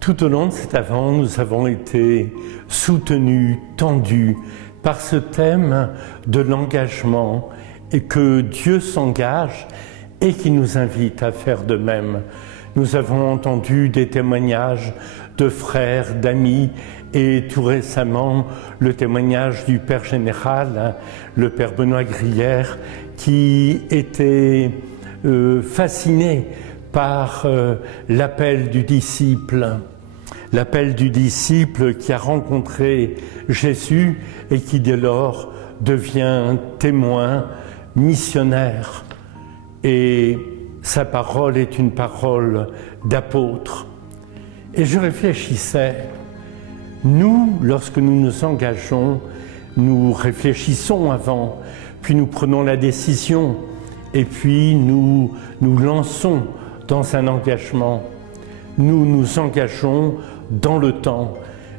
Tout au long de cet Advent, nous avons été soutenus, tendus par ce thème de l'engagement et que Dieu s'engage et qui nous invite à faire de même. Nous avons entendu des témoignages de frères, d'amis et tout récemment le témoignage du Père Général, le Père Benoît Grière, qui était fasciné par l'appel du disciple qui a rencontré Jésus et qui dès lors devient témoin, missionnaire. Et sa parole est une parole d'apôtre. Et je réfléchissais, nous, lorsque nous nous engageons, nous réfléchissons avant, puis nous prenons la décision, et puis nous nous lançons dans un engagement. Nous nous engageons dans le temps,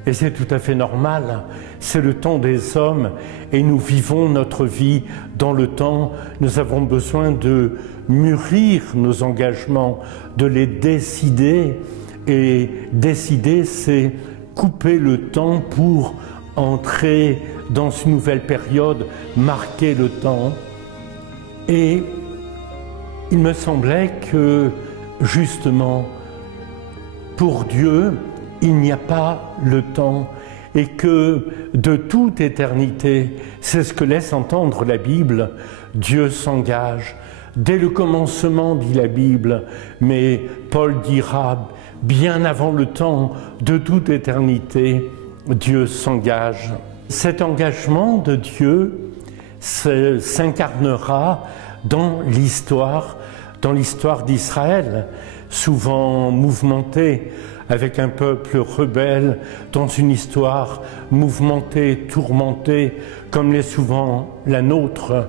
et c'est tout à fait normal, c'est le temps des hommes, et nous vivons notre vie dans le temps. Nous avons besoin de mûrir nos engagements, de les décider, et décider, c'est couper le temps pour entrer dans une nouvelle période, marquer le temps. Et il me semblait que, justement, pour Dieu, il n'y a pas le temps et que de toute éternité, c'est ce que laisse entendre la Bible, Dieu s'engage. Dès le commencement, dit la Bible, mais Paul dira, bien avant le temps, de toute éternité, Dieu s'engage. Cet engagement de Dieu s'incarnera dans l'histoire d'Israël, souvent mouvementée, avec un peuple rebelle, dans une histoire mouvementée, tourmentée, comme l'est souvent la nôtre.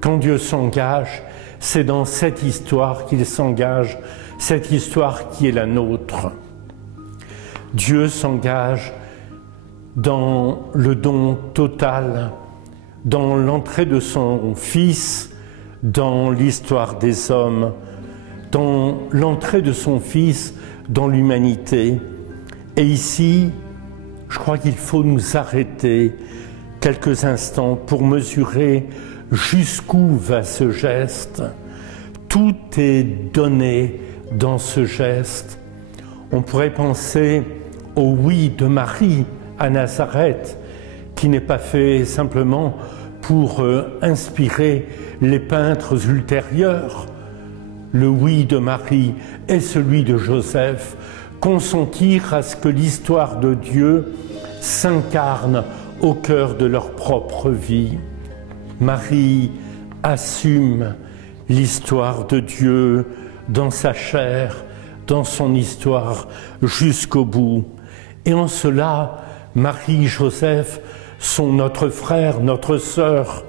Quand Dieu s'engage, c'est dans cette histoire qu'il s'engage, cette histoire qui est la nôtre. Dieu s'engage dans le don total, dans l'entrée de son Fils dans l'histoire des hommes, dans l'entrée de son Fils dans l'humanité. Et ici, je crois qu'il faut nous arrêter quelques instants pour mesurer jusqu'où va ce geste. Tout est donné dans ce geste. On pourrait penser au oui de Marie à Nazareth, qui n'est pas fait simplement pour inspirer les peintres ultérieurs. Le oui de Marie et celui de Joseph, consentir à ce que l'histoire de Dieu s'incarne au cœur de leur propre vie. Marie assume l'histoire de Dieu dans sa chair, dans son histoire jusqu'au bout. Et en cela, Marie et Joseph sont notre frère, notre sœur,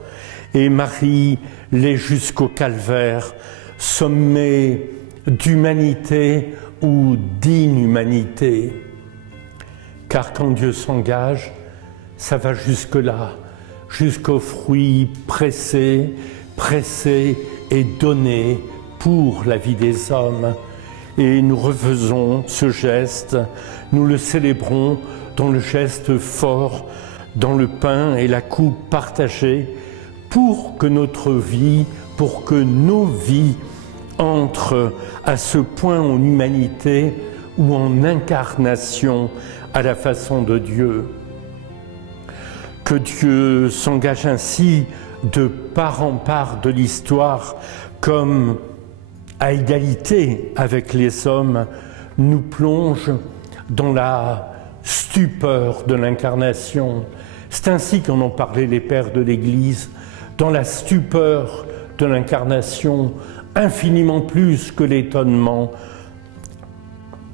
et Marie l'est jusqu'au calvaire, sommet d'humanité ou d'inhumanité. Car quand Dieu s'engage, ça va jusque-là, jusqu'au fruit pressé et donné pour la vie des hommes. Et nous refaisons ce geste, nous le célébrons dans le geste fort, dans le pain et la coupe partagée, pour que notre vie, pour que nos vies entrent à ce point en humanité ou en incarnation à la façon de Dieu. Que Dieu s'engage ainsi de part en part de l'histoire, comme à égalité avec les hommes, nous plonge dans la stupeur de l'incarnation. C'est ainsi qu'en ont parlé les pères de l'Église, dans la stupeur de l'incarnation, infiniment plus que l'étonnement.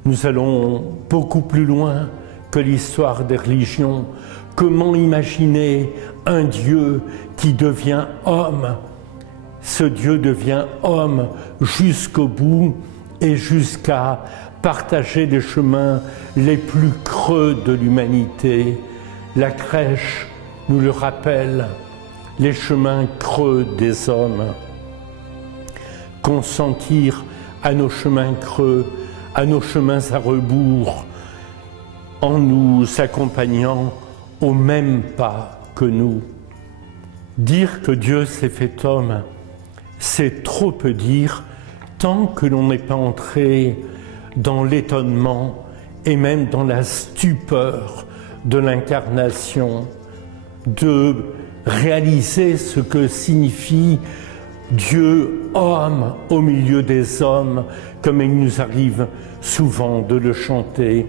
Nous allons beaucoup plus loin que l'histoire des religions. Comment imaginer un Dieu qui devient homme? Ce Dieu devient homme jusqu'au bout et jusqu'à partager les chemins les plus creux de l'humanité. La crèche nous le rappelle, les chemins creux des hommes. Consentir à nos chemins creux, à nos chemins à rebours, en nous accompagnant au même pas que nous. Dire que Dieu s'est fait homme, c'est trop peu dire tant que l'on n'est pas entré dans l'étonnement et même dans la stupeur de l'incarnation, de réaliser ce que signifie Dieu homme au milieu des hommes, comme il nous arrive souvent de le chanter.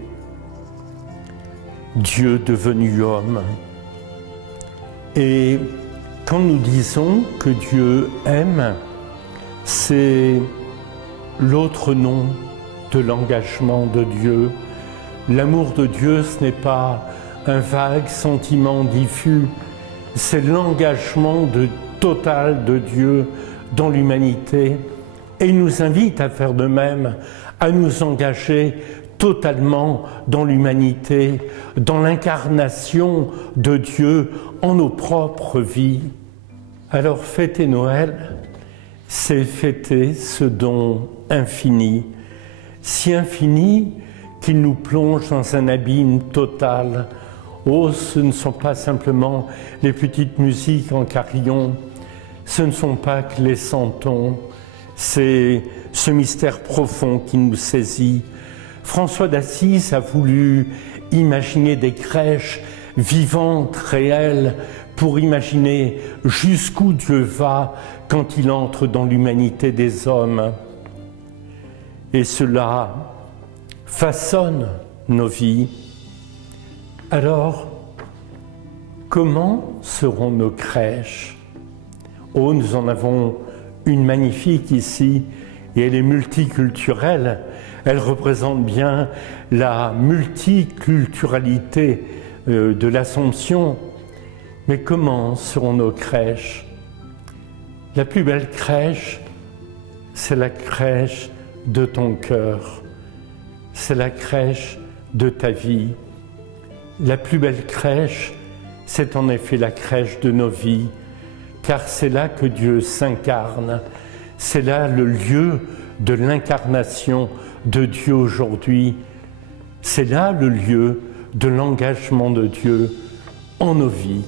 Dieu devenu homme. Et quand nous disons que Dieu aime, c'est l'autre nom de l'engagement de Dieu. L'amour de Dieu, ce n'est pas un vague sentiment diffus, c'est l'engagement total de Dieu dans l'humanité. Et il nous invite à faire de même, à nous engager totalement dans l'humanité, dans l'incarnation de Dieu en nos propres vies. Alors fêter Noël, c'est fêter ce don infini, si infini qu'il nous plonge dans un abîme total. Oh, ce ne sont pas simplement les petites musiques en carillon, ce ne sont pas que les santons, c'est ce mystère profond qui nous saisit. François d'Assise a voulu imaginer des crèches vivantes, réelles, pour imaginer jusqu'où Dieu va quand il entre dans l'humanité des hommes. Et cela façonne nos vies. Alors, comment seront nos crèches? Oh, nous en avons une magnifique ici, et elle est multiculturelle. Elle représente bien la multiculturalité de l'Assomption. Mais comment seront nos crèches? La plus belle crèche, c'est la crèche de ton cœur. C'est la crèche de ta vie. La plus belle crèche, c'est en effet la crèche de nos vies, car c'est là que Dieu s'incarne. C'est là le lieu de l'incarnation de Dieu aujourd'hui. C'est là le lieu de l'engagement de Dieu en nos vies.